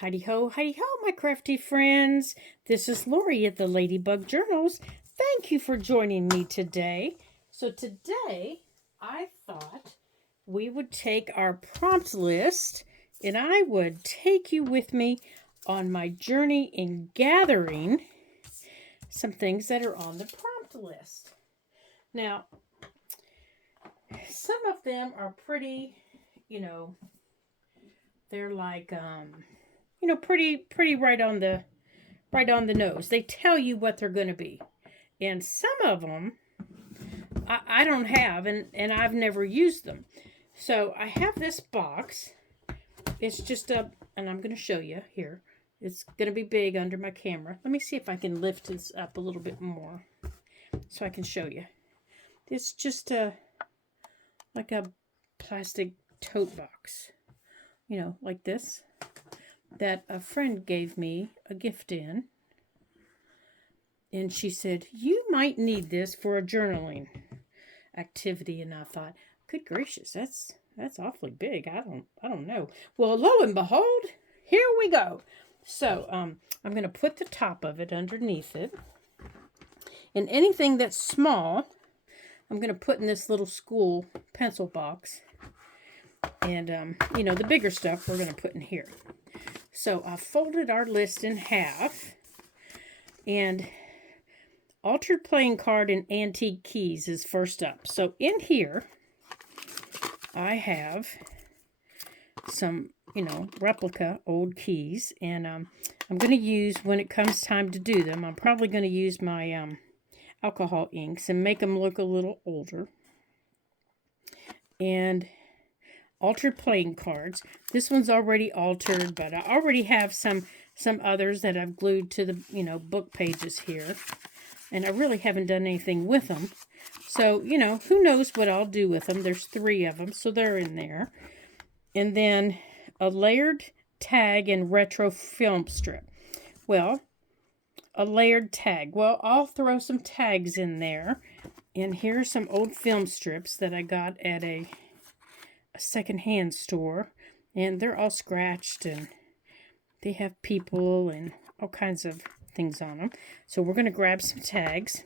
Heidi ho, my crafty friends. This is Lori at the Ladybug Journals. Thank you for joining me today. So today, I thought we would take our prompt list and I would take you with me on my journey in gathering some things that are on the prompt list. Now, some of them are pretty, they're like pretty right on the nose. They tell you what they're going to be. And some of them I don't have, and I've never used them. So I have this box. It's just and I'm going to show you here. It's going to be big under my camera. Let me see if I can lift this up a little bit more so I can show you. It's just like a plastic tote box, like this, that a friend gave me a gift in. And she said, you might need this for a journaling activity. And I thought, good gracious, that's awfully big. I don't know. Well, lo and behold, here we go. So I'm going to put the top of it underneath it. And anything that's small, I'm going to put in this little school pencil box. And, the bigger stuff we're going to put in here. So I folded our list in half. And altered playing card and antique keys is first up. So in here, I have some, replica old keys. And I'm going to use, when it comes time to do them, I'm probably going to use my alcohol inks and make them look a little older. And altered playing cards. This one's already altered, but I already have some others that I've glued to the, book pages here. And I really haven't done anything with them. So, who knows what I'll do with them. There's 3 of them, so they're in there. And then a layered tag and retro film strip. Well, a layered tag. Well, I'll throw some tags in there. And here's some old film strips that I got at a secondhand store. And they're all scratched and they have people and all kinds of things on them. So we're going to grab some tags,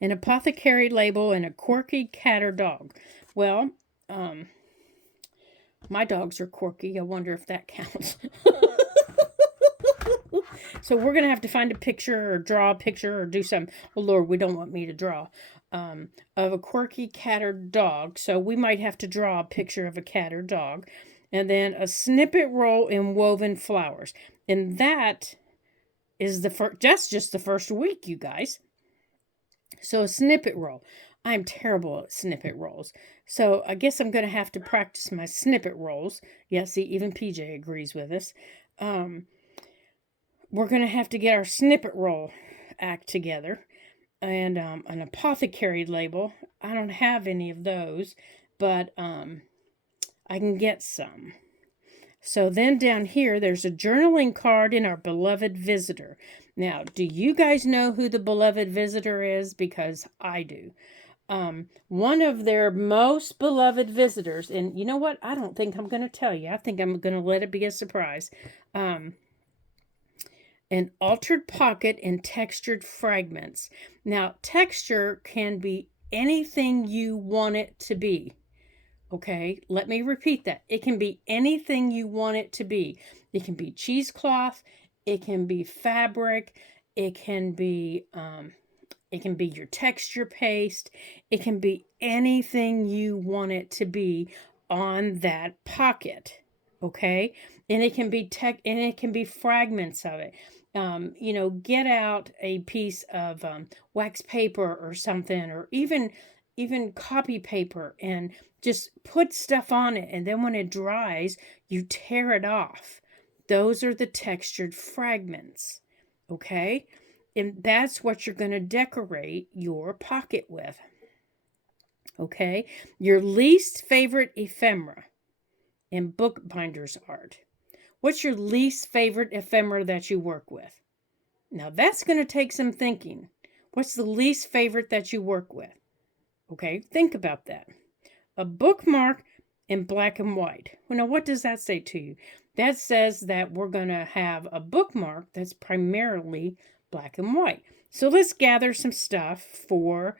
an apothecary label, and a quirky cat or dog. Well, my dogs are quirky. I wonder if that counts. So we're going to have to find a picture or draw a picture or do something. Oh, Lord, we don't want me to draw. Of a quirky cat or dog. So we might have to draw a picture of a cat or dog. And then a snippet roll in woven flowers. And that is that's just the first week, you guys. So a snippet roll. I'm terrible at snippet rolls. So I guess I'm going to have to practice my snippet rolls. Yeah, see, even PJ agrees with us. We're going to have to get our snippet roll act together. And an apothecary label. I don't have any of those, but I can get some. So then down here, there's a journaling card in our beloved visitor. Now, do you guys know who the beloved visitor is? Because I do. One of their most beloved visitors, and you know what? I don't think I'm going to tell you. I think I'm going to let it be a surprise. An altered pocket and textured fragments. Now, texture can be anything you want it to be. Okay, let me repeat that. It can be anything you want it to be. It can be cheesecloth. It can be fabric. It can be your texture paste. It can be anything you want it to be on that pocket. Okay, and it can be fragments of it. Get out a piece of wax paper or something, or even copy paper, and just put stuff on it, and then when it dries, you tear it off. Those are the textured fragments, okay? And that's what you're going to decorate your pocket with, okay? Your least favorite ephemera in bookbinders art. What's your least favorite ephemera that you work with? Now, that's going to take some thinking. What's the least favorite that you work with? Okay, think about that. A bookmark in black and white. Well, now, what does that say to you? that says that we're going to have a bookmark that's primarily black and white. So let's gather some stuff for,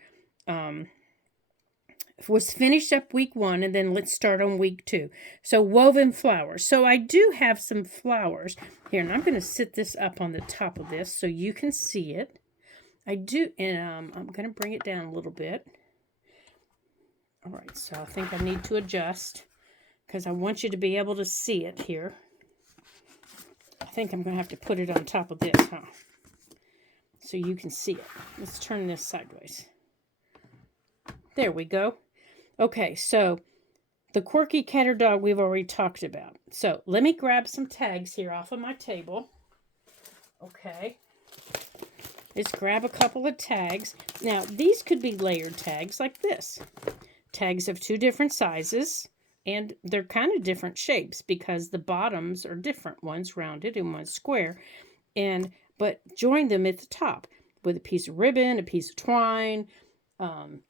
was finished up week 1, and then let's start on week 2. So woven flowers. So I do have some flowers here, and I'm going to sit this up on the top of this so you can see it. I do, and I'm going to bring it down a little bit. All right, so I think I need to adjust because I want you to be able to see it here. I think I'm going to have to put it on top of this, huh? So you can see it. Let's turn this sideways. There we go. Okay, so the quirky cat or dog we've already talked about. So let me grab some tags here off of my table. Okay. Let's grab a couple of tags. Now, these could be layered tags like this. Tags of 2 different sizes, and they're kind of different shapes because the bottoms are different. One's rounded and one's square. But join them at the top with a piece of ribbon, a piece of twine,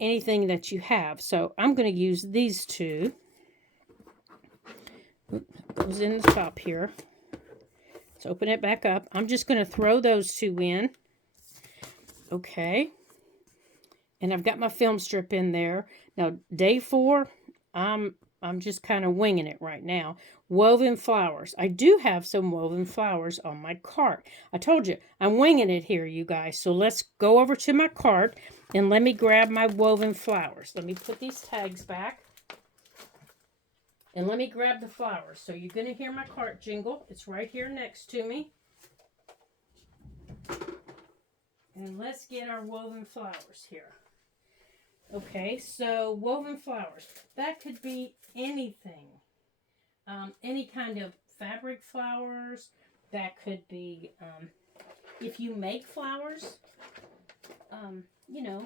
anything that you have. So I'm going to use these 2. Goes in the top here. Let's open it back up. I'm just going to throw those 2 in. Okay. And I've got my film strip in there. Now, day 4, I'm just kind of winging it right now. Woven flowers. I do have some woven flowers on my cart. I told you, I'm winging it here, you guys. So let's go over to my cart and let me grab my woven flowers. Let me put these tags back. And let me grab the flowers. So you're going to hear my cart jingle. It's right here next to me. And let's get our woven flowers here. Okay, so woven flowers. That could be anything. Any kind of fabric flowers. That could be, if you make flowers, you know,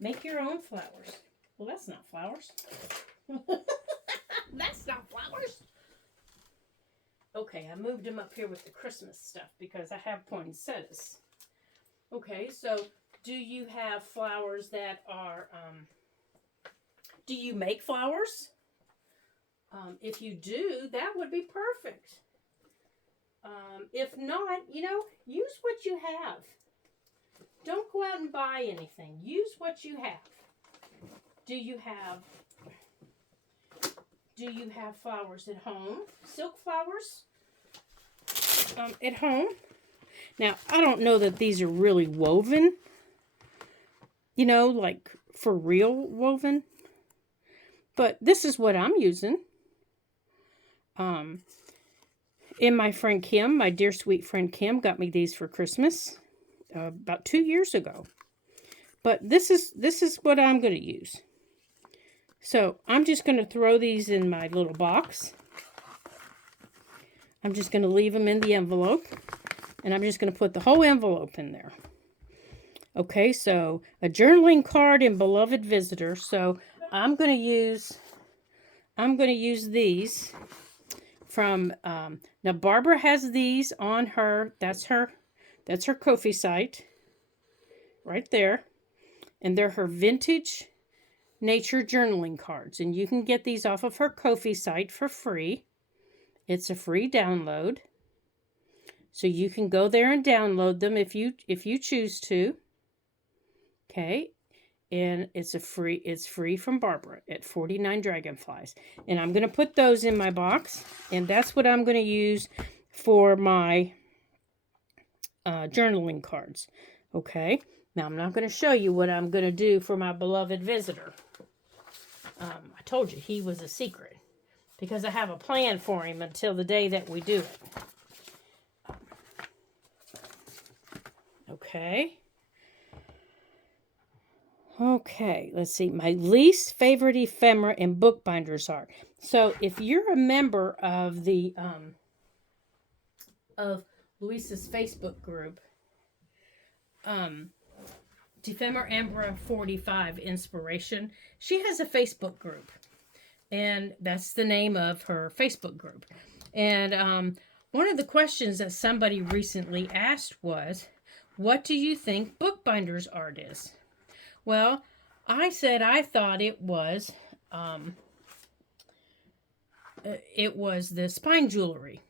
make your own flowers. Well, that's not flowers. That's not flowers. Okay, I moved them up here with the Christmas stuff because I have poinsettias. Okay, so do you have flowers that are, do you make flowers? If you do, that would be perfect. If not, you know, use what you have. Don't go out and buy anything. Use what you have. Do you have flowers at home? Silk flowers at home? Now, I don't know that these are really woven. You know, like for real woven. But this is what I'm using. And my friend Kim, my dear sweet friend Kim, got me these for Christmas about 2 years ago. But this is what I'm going to use. So I'm just going to throw these in my little box. I'm just going to leave them in the envelope. And I'm just going to put the whole envelope in there. Okay, so a journaling card and beloved visitor. So I'm going to use these from, now Barbara has these on her, that's her Ko-fi site, right there. And they're her vintage nature journaling cards. And you can get these off of her Ko-fi site for free. It's a free download. So you can go there and download them if you choose to. Okay. And it's free from Barbara at 49 Dragonflies. And I'm going to put those in my box. And that's what I'm going to use for my journaling cards. Okay. Now I'm not going to show you what I'm going to do for my beloved visitor. I told you he was a secret. Because I have a plan for him until the day that we do it. Okay. Okay, let's see. My least favorite ephemera and bookbinders are. So if you're a member of the of Louise's Facebook group, Ephemera Ambra 45 Inspiration, she has a Facebook group. And that's the name of her Facebook group. And one of the questions that somebody recently asked was, what do you think bookbinders art is? Well, I said I thought it was the spine jewelry.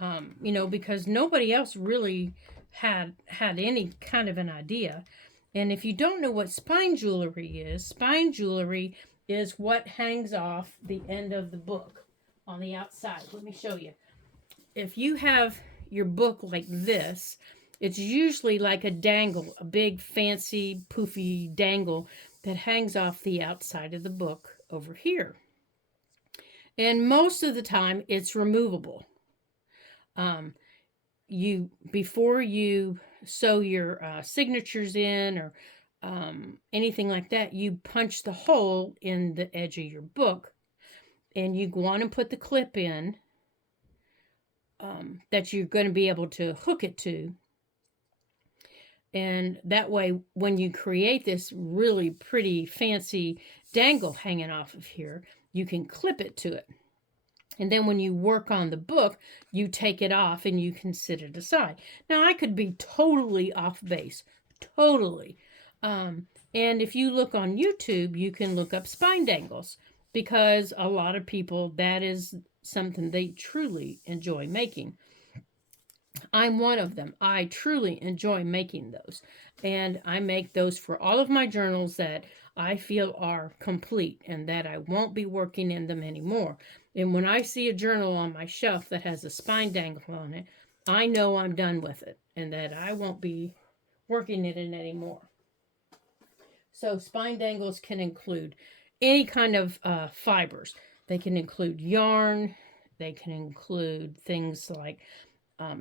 You know, because nobody else really had any kind of an idea. And if you don't know what spine jewelry is what hangs off the end of the book on the outside. Let me show you. If you have your book like this, it's usually like a dangle, a big fancy poofy dangle that hangs off the outside of the book over here. And most of the time it's removable. Um, you before you sew your signatures in or anything like that, you punch the hole in the edge of your book, and you go on and put the clip in that you're going to be able to hook it to. And that way, when you create this really pretty fancy dangle hanging off of here, you can clip it to it. And then when you work on the book, you take it off and you can sit it aside. Now, I could be totally off base, totally. And if you look on YouTube, you can look up spine dangles because a lot of people, that is something they truly enjoy making. I'm one of them. I truly enjoy making those. And I make those for all of my journals that I feel are complete and that I won't be working in them anymore. And when I see a journal on my shelf that has a spine dangle on it, I know I'm done with it and that I won't be working in it anymore. So spine dangles can include any kind of fibers. They can include yarn. They can include things like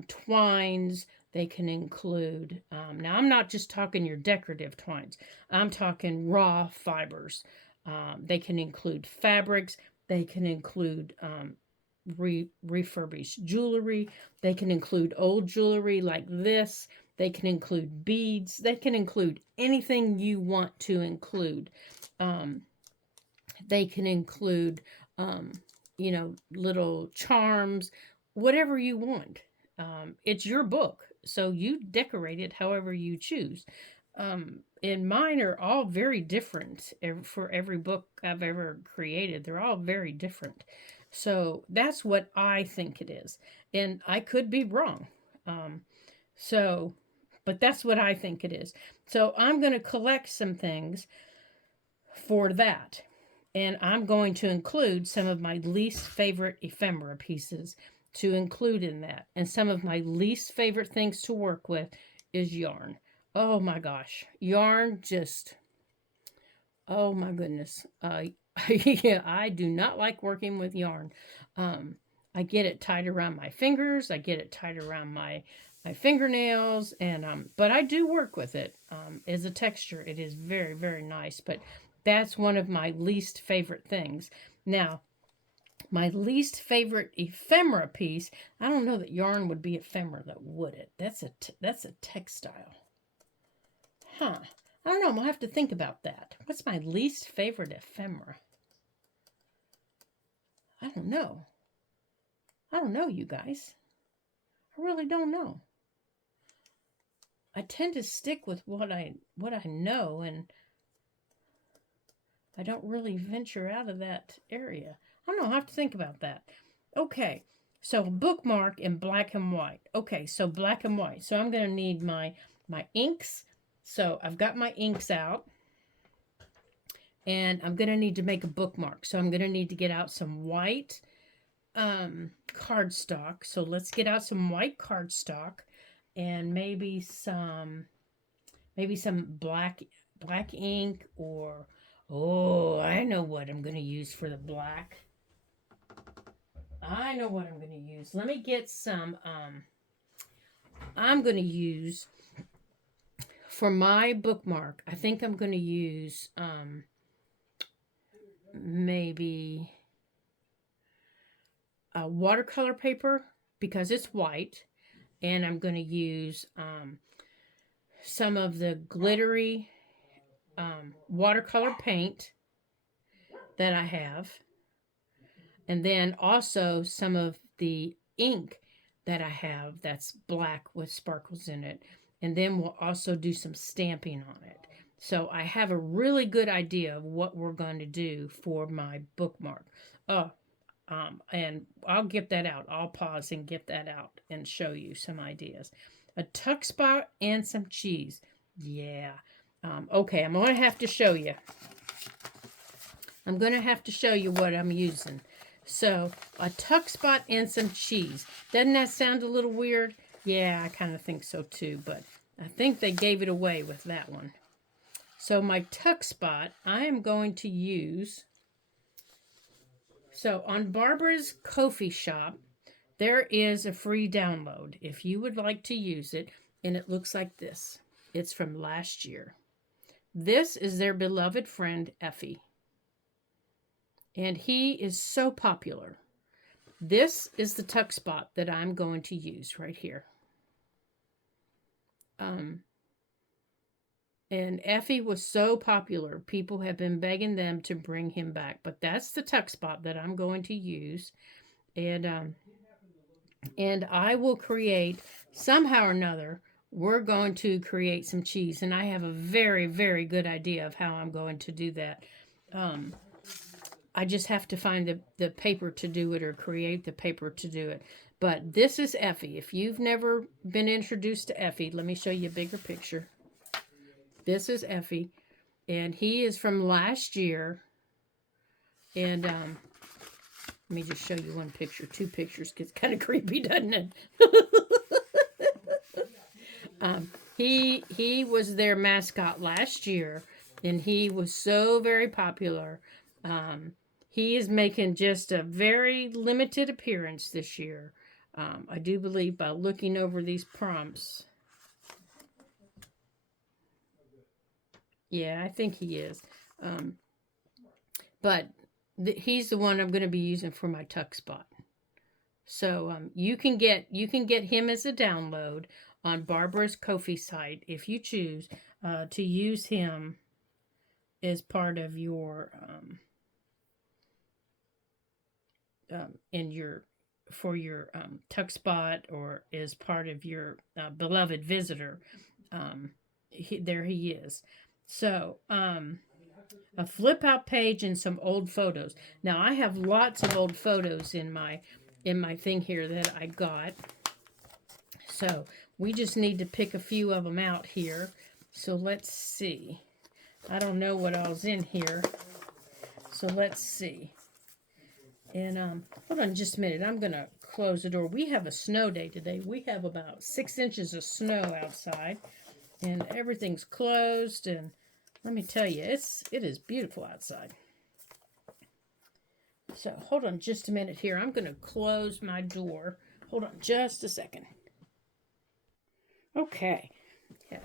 twines. They can include, now I'm not just talking your decorative twines. I'm talking raw fibers. They can include fabrics. They can include refurbished jewelry. They can include old jewelry like this. They can include beads. They can include anything you want to include. They can include, you know, little charms, whatever you want. It's your book, so you decorate it however you choose. And mine are all very different for every book I've ever created. They're all very different. So that's what I think it is. And I could be wrong. So, but that's what I think it is. So I'm going to collect some things for that. And I'm going to include some of my least favorite ephemera pieces to include in that. And some of my least favorite things to work with is yarn. Oh my gosh. Yarn just, oh my goodness. Yeah, I do not like working with yarn. I get it tied around my fingers. I get it tied around my fingernails. And but I do work with it as a texture. It is very, very nice. But that's one of my least favorite things. Now, my least favorite ephemera piece, I don't know that yarn would be ephemera, though, would it? That's a textile. Huh. I don't know. I'm going to have to think about that. What's my least favorite ephemera? I don't know. I don't know, you guys. I really don't know. I tend to stick with what I know, and I don't really venture out of that area. I don't know. I'll have to think about that. Okay. So bookmark in black and white. Okay. So black and white. So I'm going to need my inks. So I've got my inks out. And I'm going to need to make a bookmark. So I'm going to need to get out some white cardstock. So let's get out some white cardstock and maybe some black ink, or oh, I know what I'm going to use for the black. I know what I'm going to use. Let me get some, I'm going to use, for my bookmark, I think I'm going to use, maybe a watercolor paper because it's white. And I'm going to use, some of the glittery, watercolor paint that I have. And then also some of the ink that I have that's black with sparkles in it. And then we'll also do some stamping on it. So I have a really good idea of what we're going to do for my bookmark. Oh, And I'll get that out. I'll pause and get that out and show you some ideas. A tuck spot and some cheese. Yeah. Okay, I'm going to have to show you. I'm going to have to show you what I'm using. So, a tuck spot and some cheese. Doesn't that sound a little weird? Yeah, I kind of think so too, but I think they gave it away with that one. So, my tuck spot, I am going to use... So, on Barbara's Ko-fi shop, there is a free download if you would like to use it, and it looks like this. It's from last year. This is their beloved friend, Effie. And he is so popular. This is the tuck spot that I'm going to use right here. And Effie was so popular, people have been begging them to bring him back. But that's the tuck spot that I'm going to use. And I will create, somehow or another, we're going to create some cheese. And I have a very, very good idea of how I'm going to do that. I just have to find the paper to do it or create the paper to do it. But this is Effie. If you've never been introduced to Effie, let me show you a bigger picture. This is Effie. And he is from last year. And let me just show you one picture. Two pictures gets kind of creepy, doesn't it? He was their mascot last year. And he was so very popular. He is making just a very limited appearance this year. I do believe by looking over these prompts. Yeah, I think he is. But he's the one I'm going to be using for my tuck spot. So you can get him as a download on Barbara's Ko-fi site if you choose to use him as part of your for your tuck spot, or as part of your beloved visitor. There he is. So a flip out page and some old photos. Now I have lots of old photos in my thing here that I got. So we just need to pick a few of them out here. So let's see. I don't know what all's in here. So let's see. And hold on just a minute. I'm going to close the door. We have a snow day today. We have about 6 inches of snow outside. And everything's closed. And let me tell you, it is beautiful outside. So hold on just a minute here. I'm going to close my door. Hold on just a second. Okay. Yeah.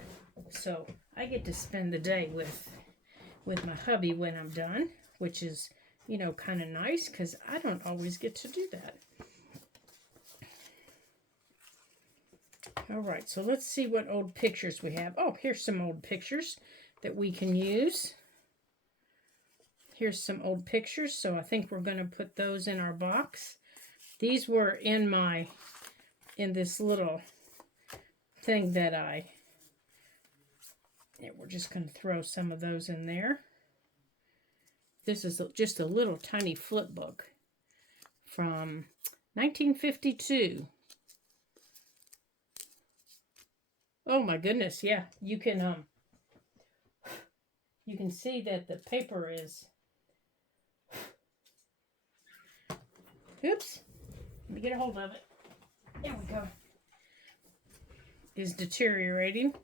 So I get to spend the day with my hubby when I'm done, which is, you know, kind of nice because I don't always get to do that. All right, so let's see what old pictures we have. Oh, here's some old pictures that we can use. Here's some old pictures, so I think we're going to put those in our box. These were in this little thing that we're just going to throw some of those in there. This is just a little tiny flip book from 1952. Oh my goodness, yeah. You can see that the paper is, oops, let me get a hold of it. There we go. Is deteriorating.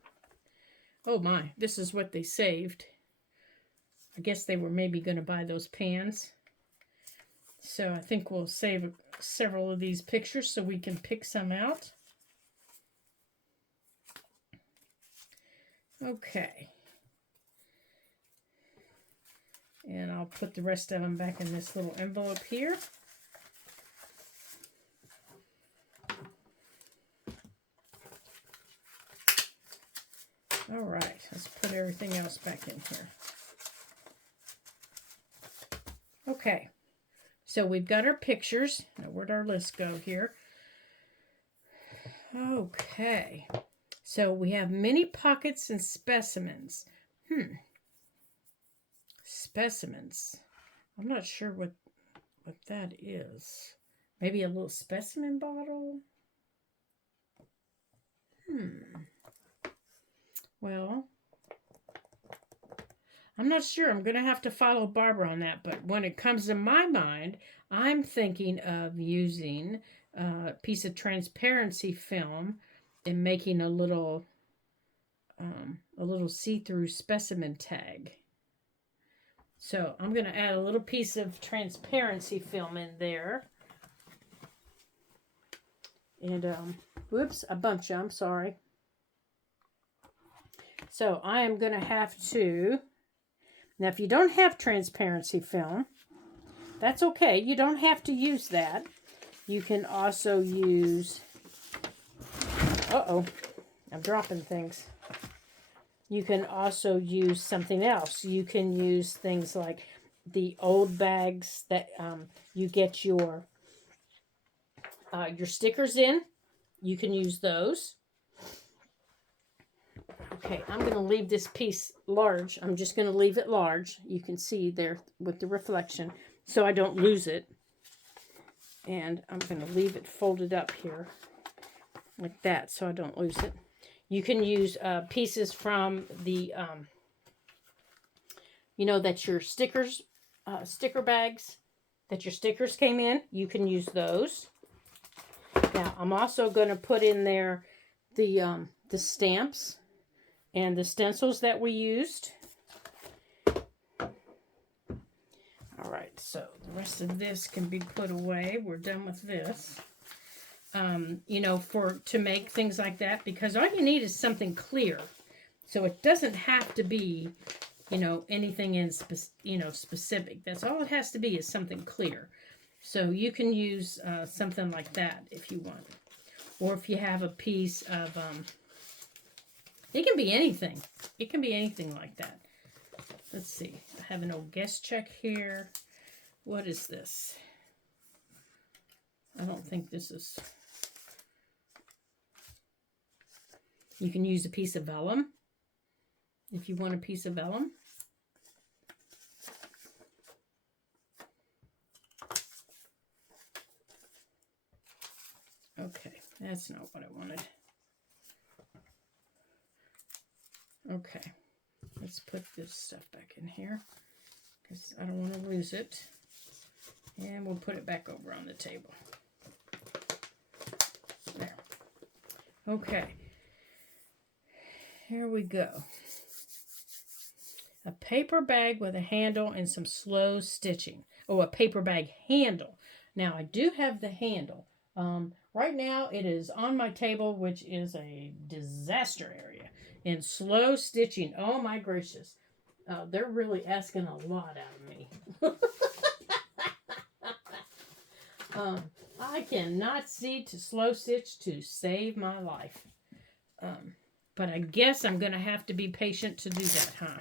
Oh my, this is what they saved. I guess they were maybe going to buy those pans. So I think we'll save several of these pictures so we can pick some out. Okay. And I'll put the rest of them back in this little envelope here. All right, let's put everything else back in here. Okay, so we've got our pictures. Now, where'd our list go here? Okay, so we have mini pockets and specimens. Specimens. I'm not sure what what that is. Maybe a little specimen bottle? Well, I'm not sure. I'm going to have to follow Barbara on that. But when it comes to my mind, I'm thinking of using a piece of transparency film and making a little see-through specimen tag. So I'm going to add a little piece of transparency film in there. And, whoops, I bumped you. I'm sorry. So I am going to have to... Now, if you don't have transparency film, that's okay. You don't have to use that. You can also use... Uh-oh. I'm dropping things. You can also use something else. You can use things like the old bags that you get your stickers in. You can use those. Okay, I'm going to leave this piece large. I'm just going to leave it large. You can see there with the reflection so I don't lose it. And I'm going to leave it folded up here like that so I don't lose it. You can use pieces from the, that your stickers, sticker bags, that your stickers came in. You can use those. Now, I'm also going to put in there the stamps and the stencils that we used. All right, so the rest of this can be put away. We're done with this. To make things like that, because all you need is something clear. So it doesn't have to be, anything in specific. That's all it has to be, is something clear. So you can use something like that if you want. Or if you have a piece of, it can be anything. It can be anything like that. Let's see. I have an old guest check here. What is this? I don't think this is... You can use a piece of vellum if you want a piece of vellum. Okay, that's not what I wanted. Okay, let's put this stuff back in here because I don't want to lose it. And we'll put it back over on the table. There. Okay. Here we go. A paper bag with a handle and some slow stitching. Oh, a paper bag handle. Now, I do have the handle. Right now, it is on my table, which is a disaster area. And slow stitching. Oh, my gracious. They're really asking a lot out of me. I cannot see to slow stitch to save my life. But I guess I'm going to have to be patient to do that, huh?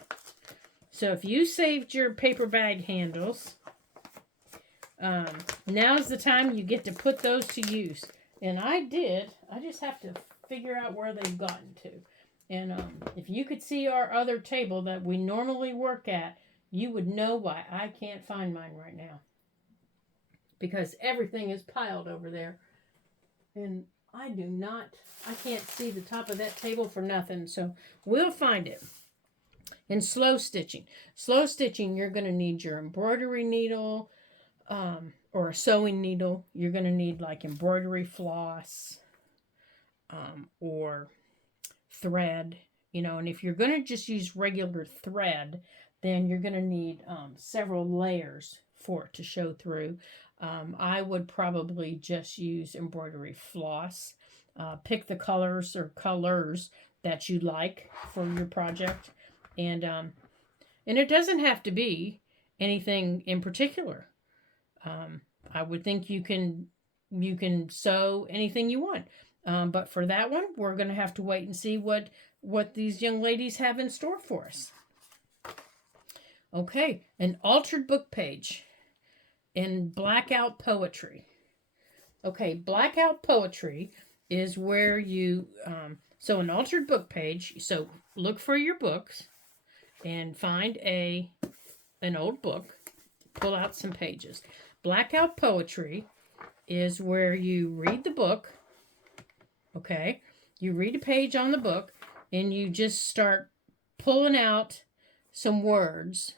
So if you saved your paper bag handles, now's the time you get to put those to use. And I did. I just have to figure out where they've gotten to. And if you could see our other table that we normally work at, you would know why I can't find mine right now. Because everything is piled over there. And I can't see the top of that table for nothing. So we'll find it. And slow stitching. Slow stitching, you're going to need your embroidery needle or a sewing needle. You're going to need like embroidery floss or thread. And if you're going to just use regular thread, then you're going to need several layers for it to show through. I would probably just use embroidery floss. Pick the colors that you like for your project. And it doesn't have to be anything in particular. I would think you can sew anything you want. But for that one, we're going to have to wait and see what these young ladies have in store for us. Okay, an altered book page in blackout poetry. Okay, blackout poetry is where you, so an altered book page, so look for your books and find an old book, pull out some pages. Blackout poetry is where you read the book, okay? You read a page on the book and you just start pulling out some words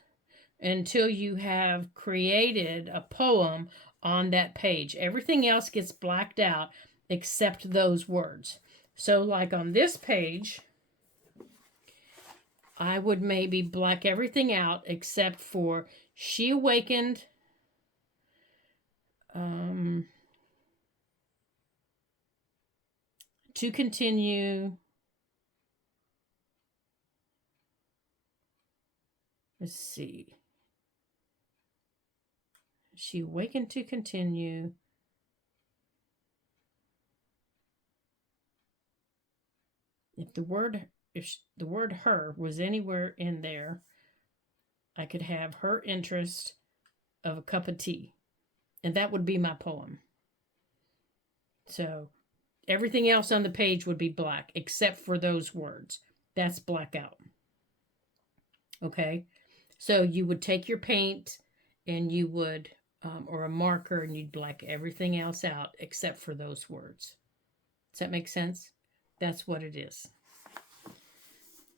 until you have created a poem on that page. Everything else gets blacked out except those words. So like on this page, I would maybe black everything out except for she awakened, to continue. Let's see. She awakened to continue. If the word her was anywhere in there, I could have her interest of a cup of tea. And that would be my poem. So everything else on the page would be black except for those words. That's blackout. Okay? So you would take your paint and you would, or a marker, and you'd black everything else out except for those words. Does that make sense? That's what it is.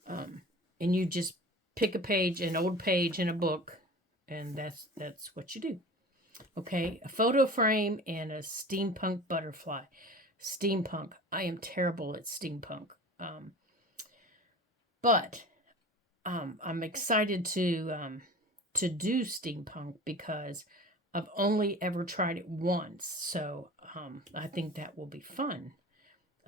And you just pick a page, an old page in a book, and that's what you do. Okay, a photo frame and a steampunk butterfly. Steampunk. I am terrible at steampunk. But I'm excited to do steampunk because I've only ever tried it once. So I think that will be fun.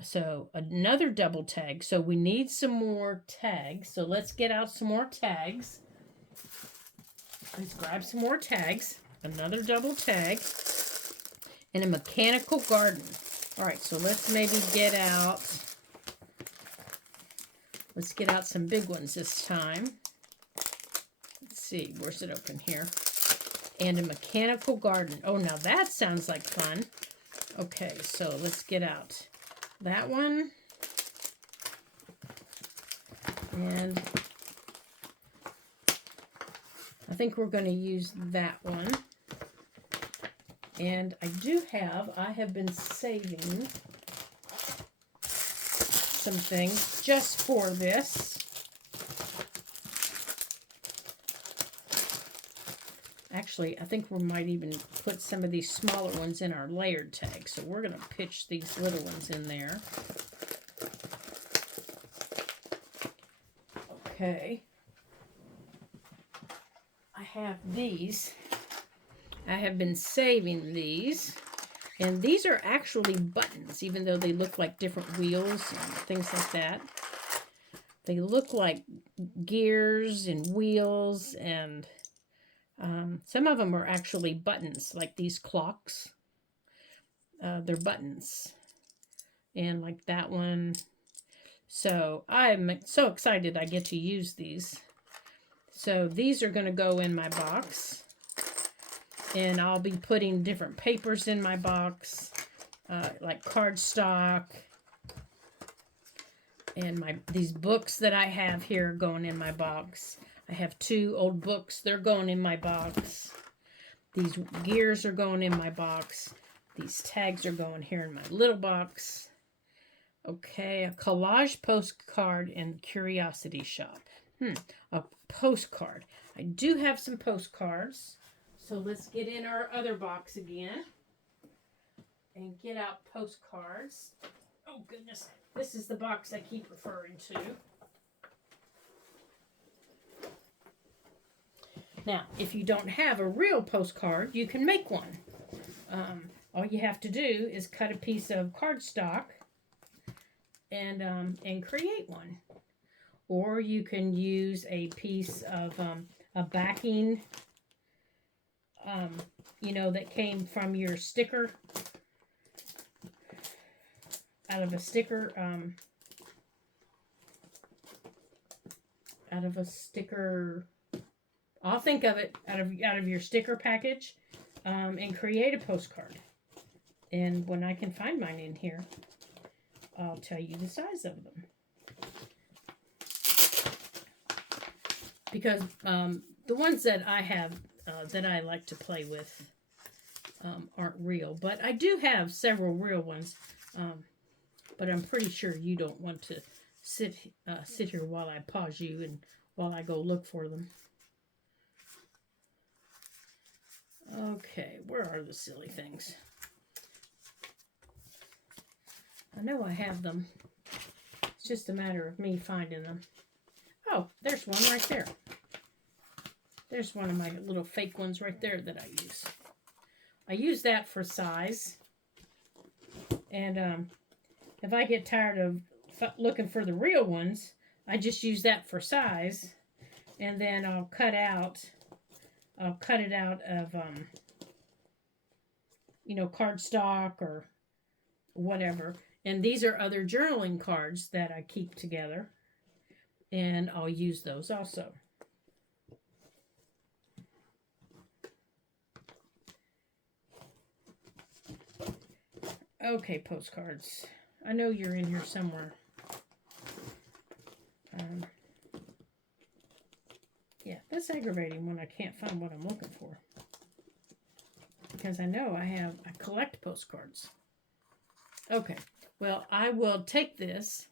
So another double tag. So we need some more tags. So let's get out some more tags. Let's grab some more tags. Another double tag. And a mechanical garden. All right, so let's maybe get out. Let's get out some big ones this time. Let's see, where's it open here? And a mechanical garden. Oh, now that sounds like fun. Okay, so let's get out that one. And I think we're going to use that one. And I have been saving some things just for this. Actually, I think we might even put some of these smaller ones in our layered tag. So we're going to pitch these little ones in there. Okay. I have these. I have been saving these. And these are actually buttons, even though they look like different wheels and things like that. They look like gears and wheels, and some of them are actually buttons, like these clocks. They're buttons. And like that one. So I'm so excited I get to use these. So these are going to go in my box. And I'll be putting different papers in my box, like cardstock. And these books that I have here are going in my box. I have 2 old books. They're going in my box. These gears are going in my box. These tags are going here in my little box. Okay, a collage postcard and curiosity shop. A postcard. I do have some postcards. So let's get in our other box again and get out postcards. Oh goodness, this is the box I keep referring to. Now, if you don't have a real postcard, you can make one. All you have to do is cut a piece of cardstock and create one. Or you can use a piece of a backing, that came from your sticker, out of a sticker, I'll think of it, out of your sticker package, and create a postcard. And when I can find mine in here, I'll tell you the size of them. Because the ones that I have, that I like to play with, aren't real. But I do have several real ones. But I'm pretty sure you don't want to sit here while I pause you and while I go look for them. Okay, where are the silly things? I know I have them. It's just a matter of me finding them. Oh, there's one right there. There's one of my little fake ones right there that I use. I use that for size. And if I get tired of looking for the real ones, I just use that for size. And then I'll cut it out of, cardstock or whatever. And these are other journaling cards that I keep together. And I'll use those also. Okay, postcards. I know you're in here somewhere. Yeah, that's aggravating when I can't find what I'm looking for. Because I know I collect postcards. Okay, well, I will take this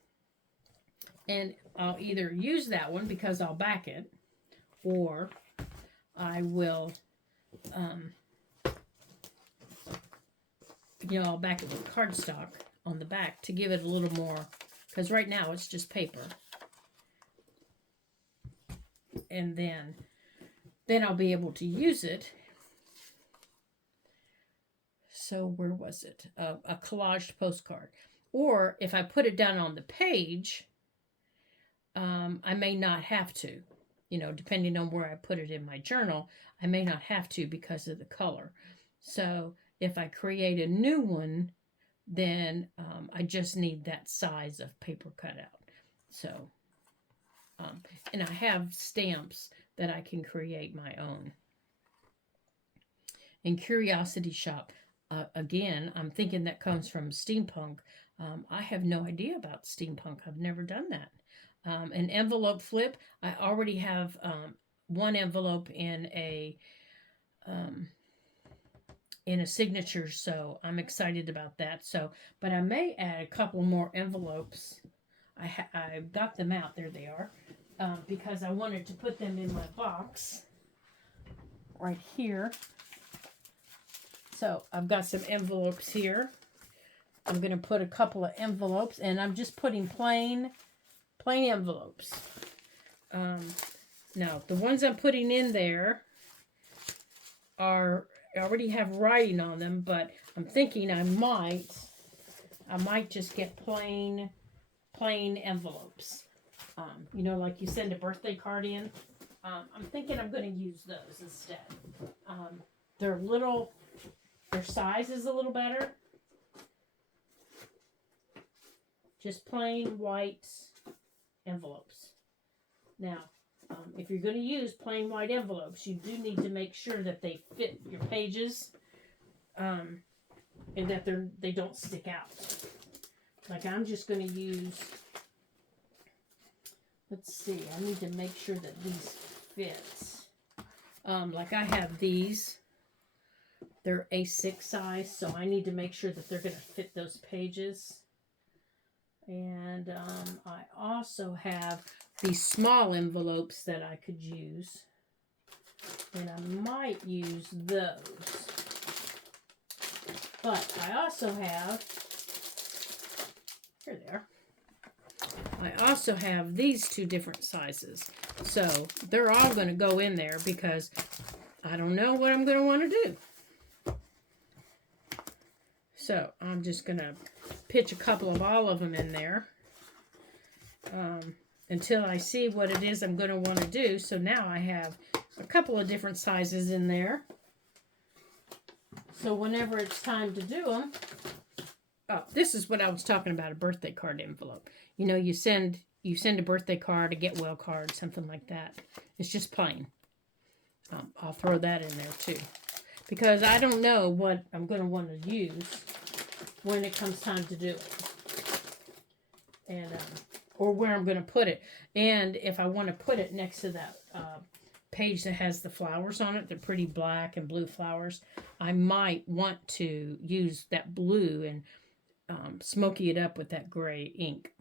and I'll either use that one because I'll back it, or I will, I'll back it with cardstock on the back to give it a little more, because right now it's just paper. And then I'll be able to use it. So where was it? A collaged postcard. Or if I put it down on the page, I may not have to. Depending on where I put it in my journal, I may not have to because of the color. So if I create a new one, then I just need that size of paper cutout. So, and I have stamps that I can create my own. And Curiosity Shop, again, I'm thinking that comes from steampunk. I have no idea about steampunk. I've never done that. An envelope flip. I already have one envelope in a signature, so I'm excited about that. So, but I may add a couple more envelopes. I've got them out. There they are. Because I wanted to put them in my box right here. So I've got some envelopes here. I'm going to put a couple of envelopes, and I'm just putting plain envelopes. Now, the ones I'm putting in there I already have writing on them, but I'm thinking I might just get plain envelopes. Like you send a birthday card in. I'm thinking I'm going to use those instead. Their size is a little better. Just plain white envelopes. Now, if you're going to use plain white envelopes, you do need to make sure that they fit your pages, and that they don't stick out. Like I'm just going to use, let's see, I need to make sure that these fit. Like I have these, they're A6 size, so I need to make sure that they're going to fit those pages. And I also have these small envelopes that I could use. And I might use those. But I also have, here they are. I also have these two different sizes. So they're all going to go in there because I don't know what I'm going to want to do. So I'm just going to pitch a couple of all of them in there until I see what it is I'm going to want to do. So now I have a couple of different sizes in there. So whenever it's time to do them, this is what I was talking about, a birthday card envelope. You send a birthday card, a get well card, something like that. It's just plain. I'll throw that in there too, because I don't know what I'm going to want to use when it comes time to do it, and or where I'm going to put it, and if I want to put it next to that page that has the flowers on it, the pretty black and blue flowers, I might want to use that blue and smoky it up with that gray ink.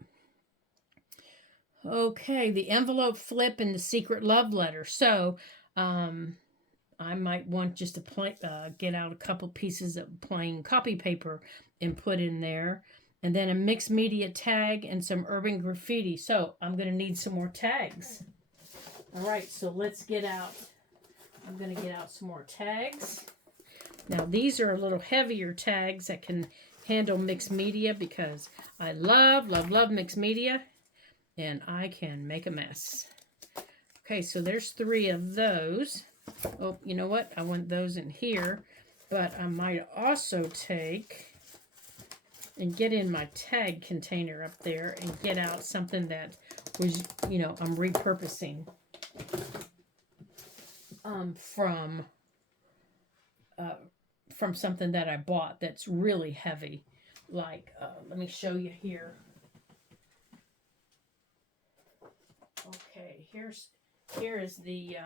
Okay, the envelope flip and the secret love letter. So I might want just to get out a couple pieces of plain copy paper and put in there. And then a mixed media tag and some urban graffiti. So I'm going to need some more tags. All right, so let's get out. I'm going to get out some more tags. Now these are a little heavier tags that can handle mixed media because I love mixed media and I can make a mess. Okay, so there's 3 of those. Oh, you know what? I want those in here, but I might also take and get in my tag container up there and get out something that was, you know, I'm repurposing from something that I bought that's really heavy. Like, let me show you here. Okay, here is the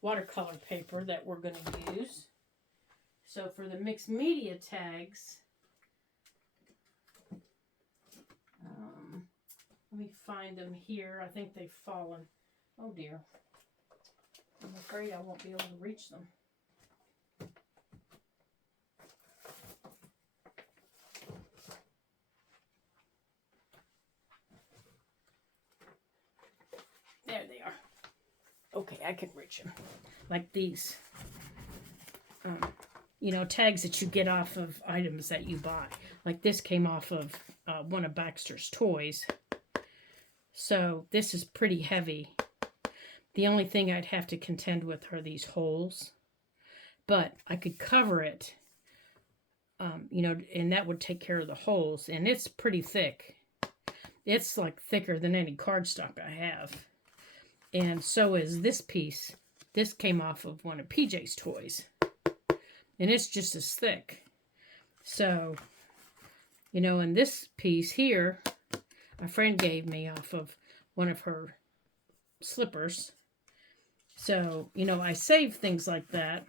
watercolor paper that we're going to use. So for the mixed media tags, let me find them here. I think they've fallen. Oh dear. I'm afraid I won't be able to reach them. There they are. Okay, I can reach them. Like these. You know, tags that you get off of items that you buy. Like this came off of one of Baxter's toys. So this is pretty heavy. The only thing I'd have to contend with are these holes. But I could cover it, you know, and that would take care of the holes. And it's pretty thick. It's like thicker than any cardstock I have. And so is this piece. This came off of one of PJ's toys. And it's just as thick. So, you know, and this piece here, a friend gave me off of one of her slippers. So, you know, I save things like that.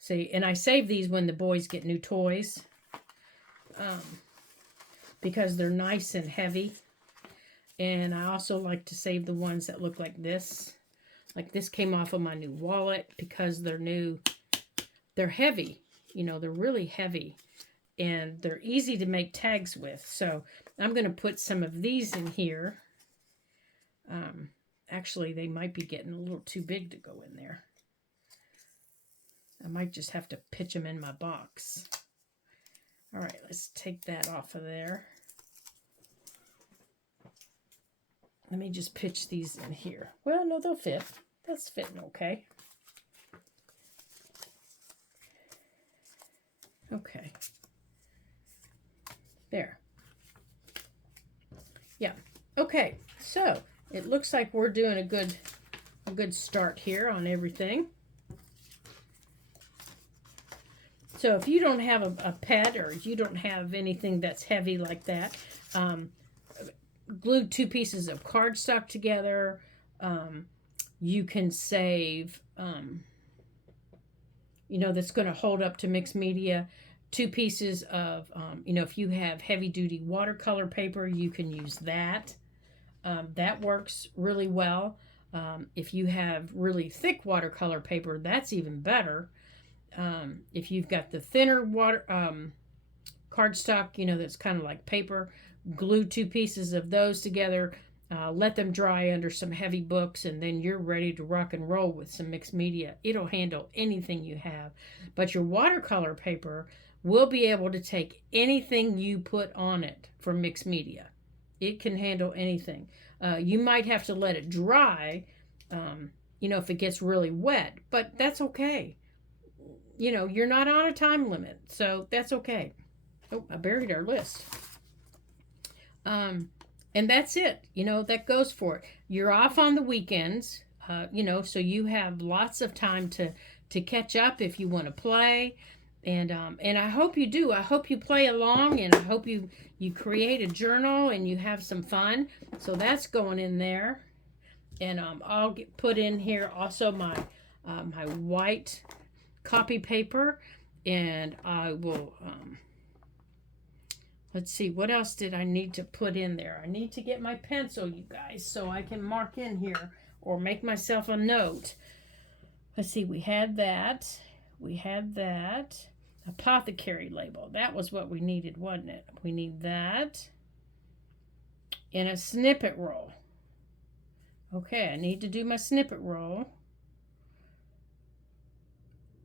See, and I save these when the boys get new toys. Because they're nice and heavy. And I also like to save the ones that look like this. Like this came off of my new wallet because they're new. They're heavy. You know, they're really heavy. And they're easy to make tags with. So I'm going to put some of these in here. Actually, they might be getting a little too big to go in there. I might just have to pitch them in my box. All right, let's take that off of there. Let me just pitch these in here. Well, no, they'll fit. That's fitting okay. Okay. There. Yeah. Okay. So it looks like we're doing a good start here on everything. So if you don't have a pet or you don't have anything that's heavy like that, glue 2 pieces of cardstock together. You can save, you know, that's going to hold up to mixed media. 2 pieces of, you know, if you have heavy duty watercolor paper, you can use that. That works really well. If you have really thick watercolor paper, that's even better. If you've got the thinner cardstock, you know, that's kind of like paper, glue 2 pieces of those together, let them dry under some heavy books, and then you're ready to rock and roll with some mixed media. It'll handle anything you have. But your watercolor paper will be able to take anything you put on it for mixed media. It can handle anything. You might have to let it dry, you know, if it gets really wet, but that's okay. You know, you're not on a time limit, so that's okay. Oh, I buried our list. And that's it. You know, that goes for it. You're off on the weekends, you know, so you have lots of time to catch up if you want to play. And I hope you do. I hope you play along, and I hope you create a journal and you have some fun. So that's going in there. And I'll put in here also my my white copy paper, and I will let's see, what else did I need to put in there? I need to get my pencil, you guys, so I can mark in here or make myself a note. Let's see, we had that. We had that. Apothecary label. That was what we needed, wasn't it? We need that. And a snippet roll. Okay, I need to do my snippet roll.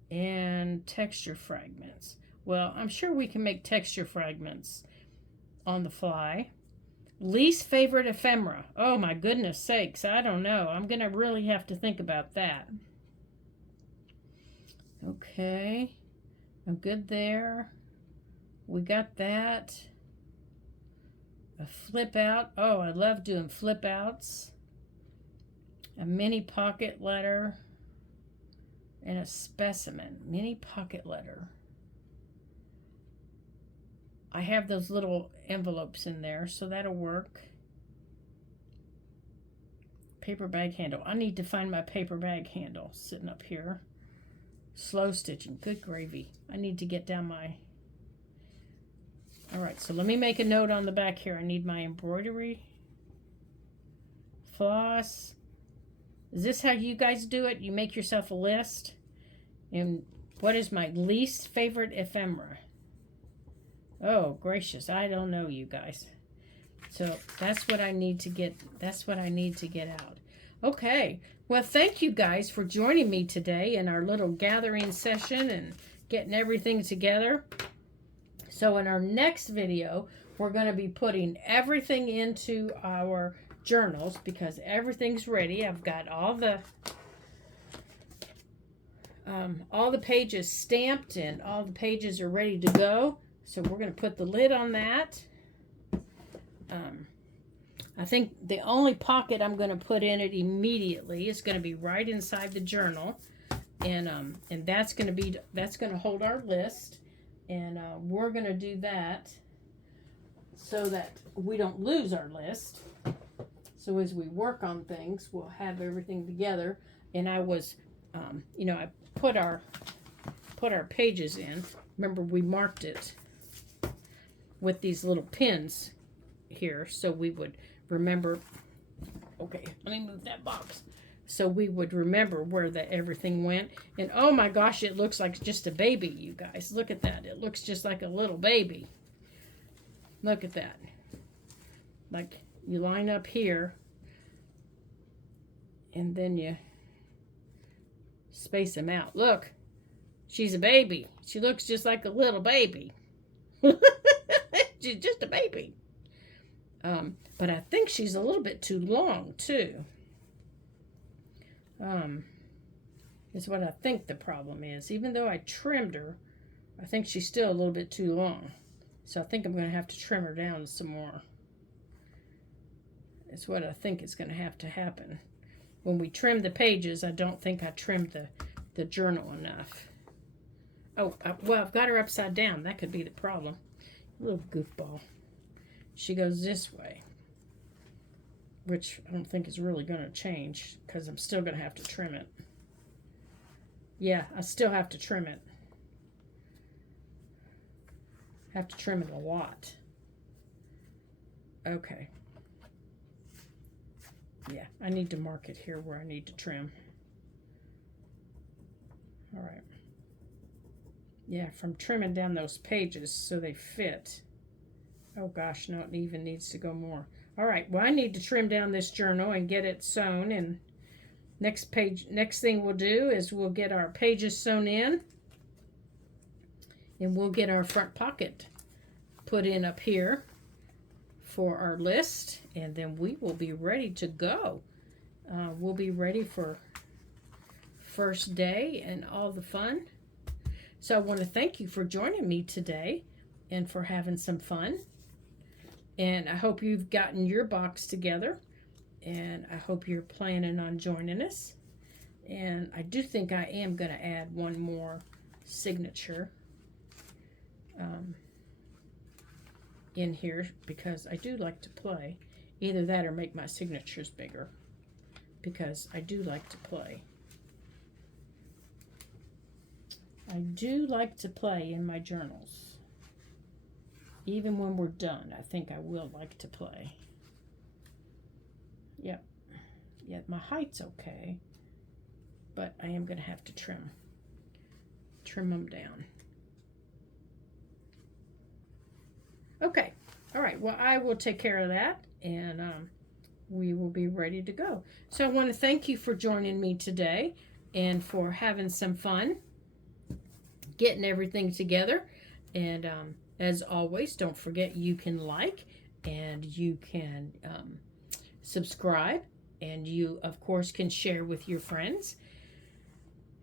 And texture fragments. Well, I'm sure we can make texture fragments on the fly. Least favorite ephemera. Oh my goodness sakes, I don't know. I'm going to really have to think about that. Okay, I'm good there. We got that. A flip out. Oh, I love doing flip outs. A mini pocket letter. And a specimen. Mini pocket letter. I have those little envelopes in there, so that'll work. Paper bag handle. I need to find my paper bag handle sitting up here. Slow stitching. Good gravy. I need to get down my... Alright, so let me make a note on the back here. I need my embroidery. Floss. Is this how you guys do it? You make yourself a list? And what is my least favorite ephemera? Oh, gracious. I don't know, you guys. So that's what I need to get. That's what I need to get out. Okay. Well, thank you guys for joining me today in our little gathering session and getting everything together. So in our next video, we're going to be putting everything into our journals because everything's ready. I've got all the pages stamped and all the pages are ready to go. So we're going to put the lid on that. I think the only pocket I'm going to put in it immediately is going to be right inside the journal, and that's going to hold our list, and we're going to do that so that we don't lose our list. So as we work on things, we'll have everything together. And I was, I put our pages in. Remember, we marked it with these little pins here, so we would remember. Okay, let me move that box. So we would remember where everything went. And oh my gosh, it looks like just a baby, you guys. Look at that. It looks just like a little baby. Look at that. Like you line up here, and then you space them out. Look, she's a baby. She looks just like a little baby. She's just a baby. But I think she's a little bit too long, too. Is what I think the problem is. Even though I trimmed her, I think she's still a little bit too long. So I think I'm going to have to trim her down some more. It's what I think is going to have to happen. When we trim the pages, I don't think I trimmed the journal enough. Oh, well, I've got her upside down. That could be the problem. Little goofball. She goes this way, which I don't think is really going to change because I'm still going to have to trim it. Yeah, I still have to trim it. Have to trim it a lot. Okay. Yeah, I need to mark it here where I need to trim. All right. Yeah, from trimming down those pages so they fit. Oh gosh, no, it even needs to go more. All right, well, I need to trim down this journal and get it sewn. And next thing we'll do is we'll get our pages sewn in. And we'll get our front pocket put in up here for our list. And then we will be ready to go. We'll be ready for first day and all the fun. So I want to thank you for joining me today and for having some fun. And I hope you've gotten your box together. And I hope you're planning on joining us. And I do think I am going to add one more signature. in here because I do like to play. Either that or make my signatures bigger because I do like to play. I do like to play in my journals. Even when we're done, I think I will like to play. Yep. Yeah, my height's okay, but I am going to have to trim them down. Okay. All right. Well, I will take care of that, and we will be ready to go. So I want to thank you for joining me today and for having some fun getting everything together. And as always, don't forget you can like and you can subscribe, and you, of course, can share with your friends.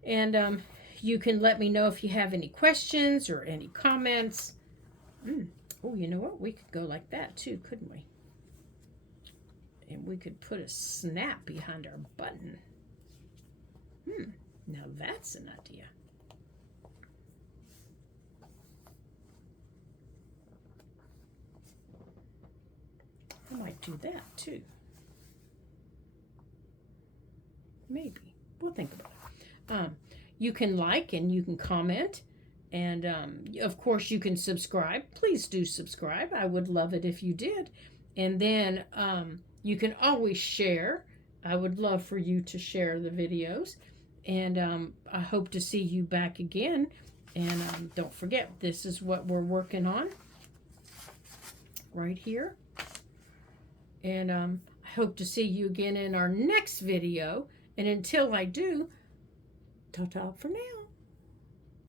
And you can let me know if you have any questions or any comments. Oh, you know what? We could go like that too, couldn't we? And we could put a snap behind our button. Now that's an idea. I might do that too. Maybe. We'll think about it. You can like and you can comment. And of course, you can subscribe. Please do subscribe. I would love it if you did. And then you can always share. I would love for you to share the videos. And I hope to see you back again. And don't forget, this is what we're working on right here. And I hope to see you again in our next video. And until I do, ta-ta for now.